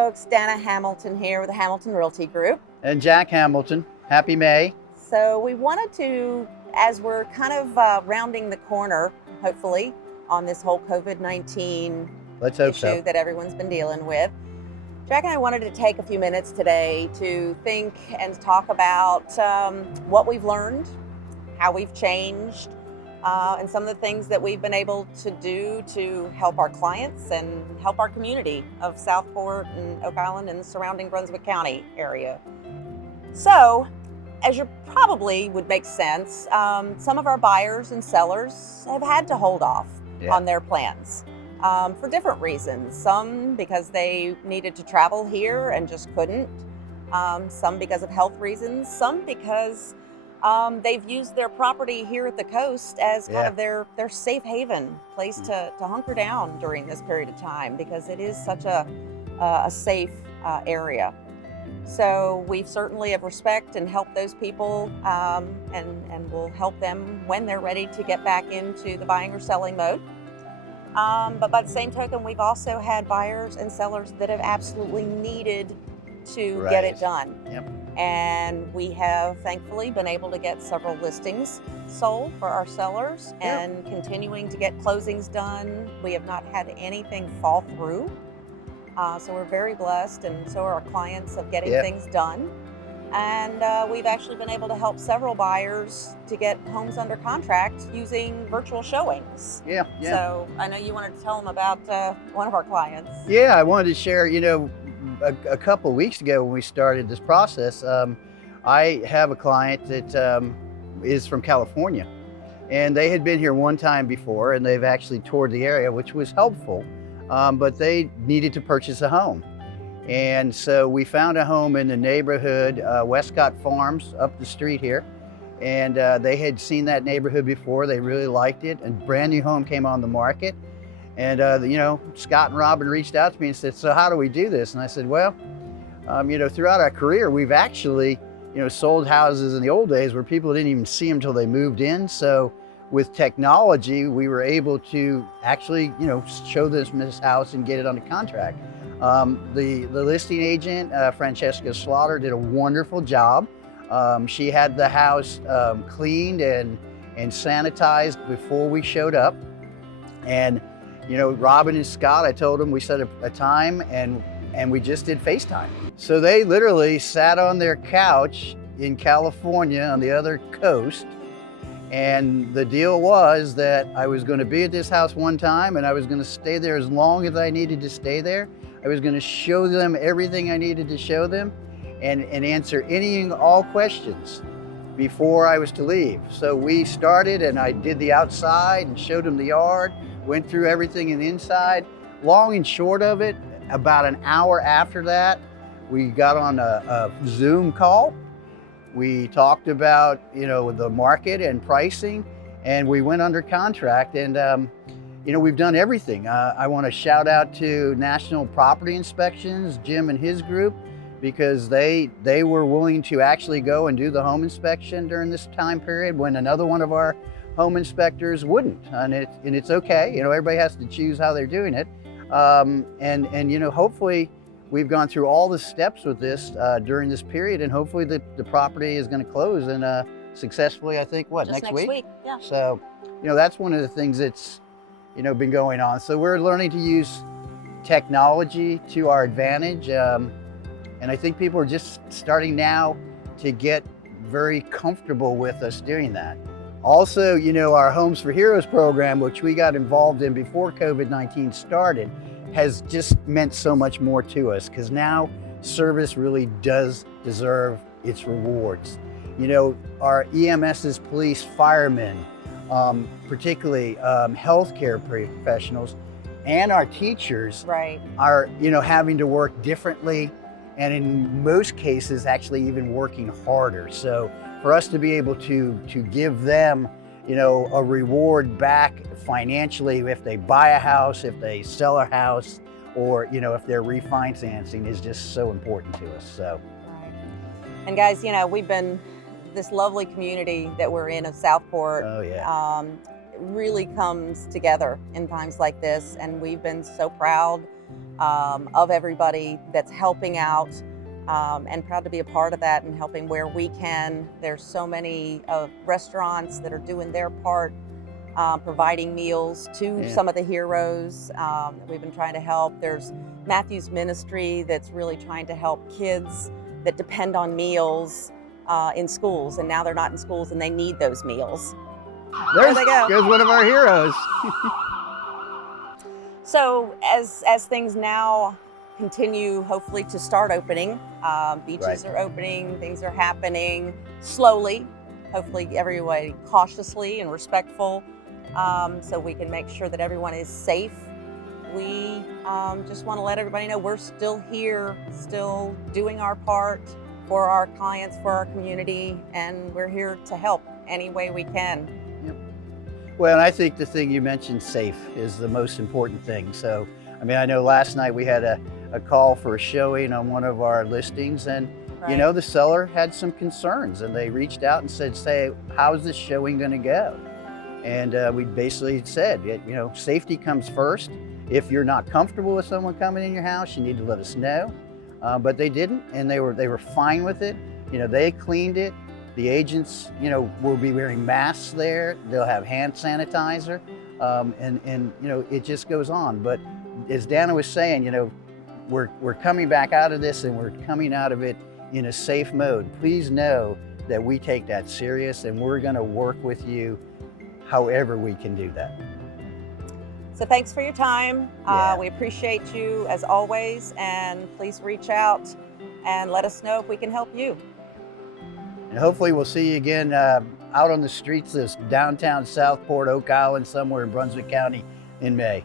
folks, Dana Hamilton here with the Hamilton Realty Group. And Jack Hamilton. Happy May. So we wanted to, as we're kind of rounding the corner, hopefully, on this whole COVID-19 issue that everyone's been dealing with, Jack and I wanted to take a few minutes today to think and talk about what we've learned, how we've changed, and some of the things that we've been able to do to help our clients and help our community of Southport and Oak Island and the surrounding Brunswick County area. So, as you probably would make sense, some of our buyers and sellers have had to hold off on their plans for different reasons. Some because they needed to travel here and just couldn't. Some because of health reasons. Some because they've used their property here at the coast as kind of their safe haven place to hunker down during this period of time, because it is such a safe area. So we certainly have respect and help those people, and will help them when they're ready to get back into the buying or selling mode. But by the same token, we've also had buyers and sellers that have absolutely needed to get it done. And we have thankfully been able to get several listings sold for our sellers and continuing to get closings done. We have not had anything fall through. So we're very blessed, and so are our clients, of getting things done. And we've actually been able to help several buyers to get homes under contract using virtual showings. So I know you wanted to tell them about one of our clients. Yeah, I wanted to share, a couple of weeks ago when we started this process, I have a client that is from California, and they had been here one time before, and they've actually toured the area, which was helpful, but they needed to purchase a home. And so we found a home in the neighborhood, Westcott Farms, up the street here, and they had seen that neighborhood before. They really liked it, and brand new home came on the market. And, Scott and Robin reached out to me and said, so how do we do this? And I said, well, throughout our career, we've actually, sold houses in the old days where people didn't even see them until they moved in. So with technology, we were able to actually, show this house and get it under contract. The listing agent, Francesca Slaughter, did a wonderful job. She had the house cleaned and sanitized before we showed up. And Robin and Scott, I told them we set a time and we just did FaceTime. So they literally sat on their couch in California on the other coast. And the deal was that I was going to be at this house one time, and I was going to stay there as long as I needed to stay there. I was going to show them everything I needed to show them and answer any and all questions before I was to leave. So we started, and I did the outside and showed them the yard, went through everything in the inside. Long and short of it, about an hour after that, we got on a Zoom call. We talked about, the market and pricing, and we went under contract. And, we've done everything. I want to shout out to National Property Inspections, Jim and his group, because they were willing to actually go and do the home inspection during this time period when another one of our home inspectors wouldn't. And it's okay. Everybody has to choose how they're doing it. Hopefully we've gone through all the steps with this during this period, and hopefully the property is going to close and successfully, I think, next week? Yeah. So, that's one of the things that's, been going on. So we're learning to use technology to our advantage. And I think people are just starting now to get very comfortable with us doing that. Also, our Homes for Heroes program, which we got involved in before COVID-19 started, has just meant so much more to us, because now service really does deserve its rewards. Our EMSs, police, firemen, particularly healthcare professionals, and our teachers are, having to work differently, and in most cases actually even working harder. So for us to be able to give them, a reward back financially if they buy a house, if they sell a house, or if they're refinancing, is just so important to us. So, and guys, we've been this lovely community that we're in of Southport. really comes together in times like this, and we've been so proud of everybody that's helping out, and proud to be a part of that and helping where we can. There's so many restaurants that are doing their part, providing meals to some of the heroes that we've been trying to help. There's Matthew's ministry that's really trying to help kids that depend on meals in schools, and now they're not in schools and they need those meals. There they go. There's one of our heroes. So as things now continue, hopefully, to start opening, beaches are opening, things are happening slowly, hopefully everybody cautiously and respectful, so we can make sure that everyone is safe. We just want to let everybody know we're still here, still doing our part for our clients, for our community, and we're here to help any way we can. Yep. Well, and I think the thing you mentioned, safe, is the most important thing. So, I mean, I know last night we had a call for a showing on one of our listings, and you know, the seller had some concerns, and they reached out and said, how's this showing going to go? And we basically said, you know, safety comes first. If you're not comfortable with someone coming in your house, you need to let us know. But they didn't, and they were fine with it. You know, they cleaned it. The agents, you know, will be wearing masks there. They'll have hand sanitizer, and you know, it just goes on. But as Dana was saying, you know, we're coming back out of this, and we're coming out of it in a safe mode. Please know that we take that serious, and we're going to work with you however we can do that. So thanks for your time. We appreciate you as always, and please reach out and let us know if we can help you. And hopefully we'll see you again out on the streets of downtown Southport, Oak Island, somewhere in Brunswick County in May.